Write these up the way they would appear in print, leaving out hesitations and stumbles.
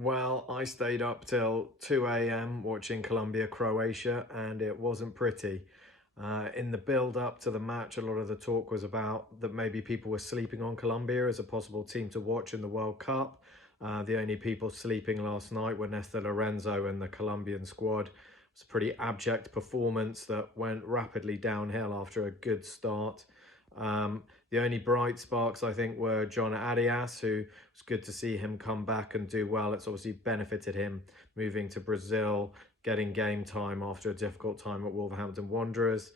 Well, I stayed up till 2 a.m. watching Colombia, Croatia, and it wasn't pretty. In the build up to the match, a lot of the talk was about that maybe people were sleeping on Colombia as a possible team to watch in the World Cup. The only people sleeping last night were Nestor, Lorenzo, and the Colombian squad. It was a pretty abject performance that went rapidly downhill after a good start. The only bright sparks, I think, were John Arias, who was good to see him come back and do well. It's obviously benefited him moving to Brazil, getting game time after a difficult time at Wolverhampton Wanderers.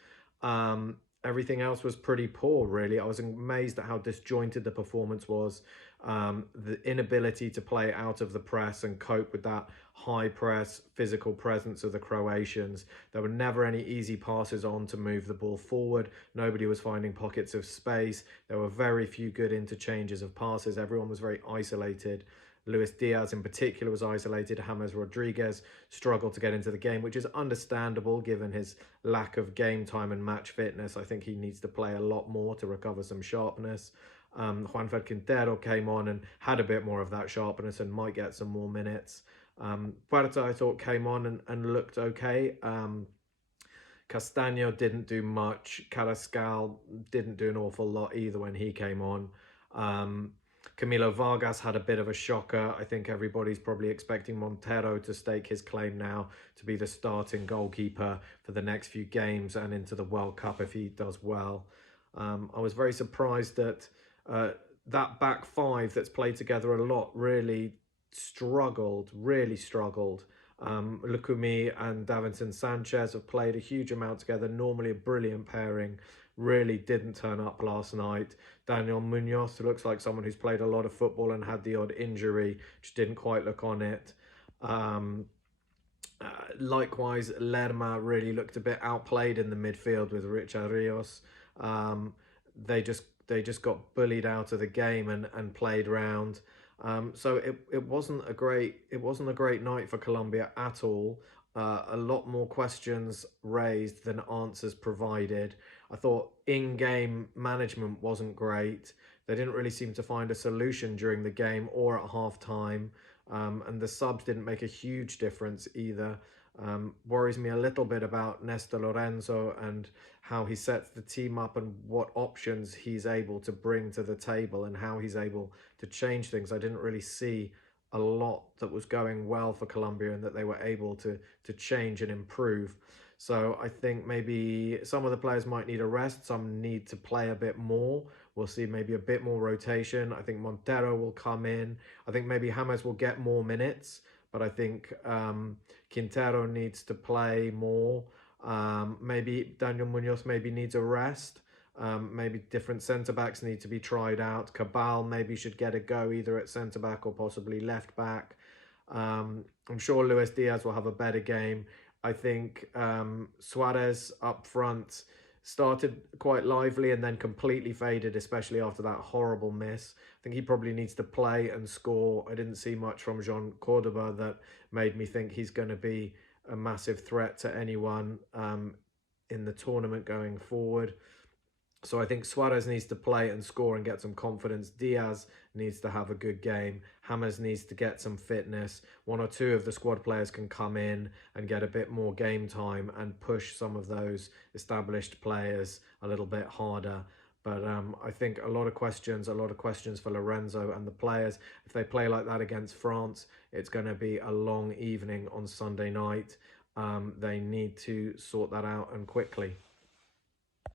Everything else was pretty poor, really. I was amazed at how disjointed the performance was. The inability to play out of the press and cope with that high press, physical presence of the Croatians. There were never any easy passes on to move the ball forward. Nobody was finding pockets of space. There were very few good interchanges of passes. Everyone was very isolated. Luis Diaz in particular was isolated. James Rodriguez struggled to get into the game, which is understandable given his lack of game time and match fitness. I think he needs to play a lot more to recover some sharpness. Juanfer Quintero came on and had a bit more of that sharpness and might get some more minutes. Puerta, I thought, came on and looked okay. Castaño didn't do much. Carrascal didn't do an awful lot either when he came on. Camilo Vargas had a bit of a shocker. I think everybody's probably expecting Montero to stake his claim now to be the starting goalkeeper for the next few games and into the World Cup if he does well. I was very surprised that that back five that's played together a lot really struggled. Lukumi and Davinson Sanchez have played a huge amount together, normally a brilliant pairing, really didn't turn up last night. Daniel Munoz looks like someone who's played a lot of football and had the odd injury, just didn't quite look on it. Likewise, Lerma really looked a bit outplayed in the midfield with Richard Rios. They just got bullied out of the game and played round. So it wasn't a great night for Colombia at all. A lot more questions raised than answers provided. I thought in-game management wasn't great. They didn't really seem to find a solution during the game or at half-time. And the subs didn't make a huge difference either. Worries me a little bit about Nestor Lorenzo and how he sets the team up and what options he's able to bring to the table and how he's able to change things. I didn't really see a lot that was going well for Colombia and that they were able to change and improve. So I think maybe some of the players might need a rest. Some need to play a bit more. We'll see maybe a bit more rotation. I think Montero will come in. I think maybe James will get more minutes, but I think Quintero needs to play more. Maybe Daniel Munoz maybe needs a rest. Maybe different centre-backs need to be tried out. Cabal maybe should get a go either at centre-back or possibly left-back. I'm sure Luis Diaz will have a better game. I think Suarez up front started quite lively and then completely faded, especially after that horrible miss. I think he probably needs to play and score. I didn't see much from Jean Cordoba that made me think he's going to be a massive threat to anyone in the tournament going forward. So I think Suarez needs to play and score and get some confidence. Diaz needs to have a good game. James needs to get some fitness. One or two of the squad players can come in and get a bit more game time and push some of those established players a little bit harder. But I think a lot of questions for Lorenzo and the players. If they play like that against France, it's going to be a long evening on Sunday night. They need to sort that out and quickly.